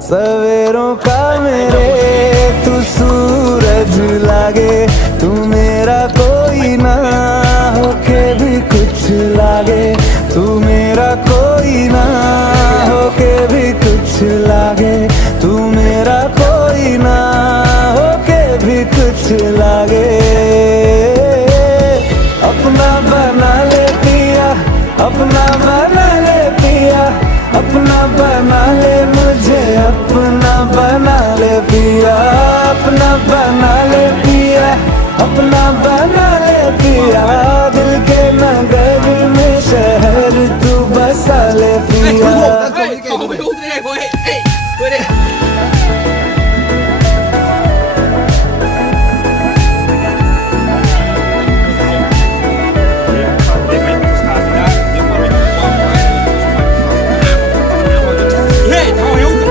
सवेरों का मेरे तू सूरज लागे, तू मेरा कोई ना होके भी कुछ लागे, तू मेरा कोई ना होके भी कुछ लागे, तू मेरा कोई ना होके भी कुछ लागे। अपना बना ले पिया, अपना बना ले पिया, अपना बना ले मुझे, अपना बना ले पिया, अपना बना ले पिया, अपना बना ले पिया। दिल के नगर में शहर तू बसा ले पिया।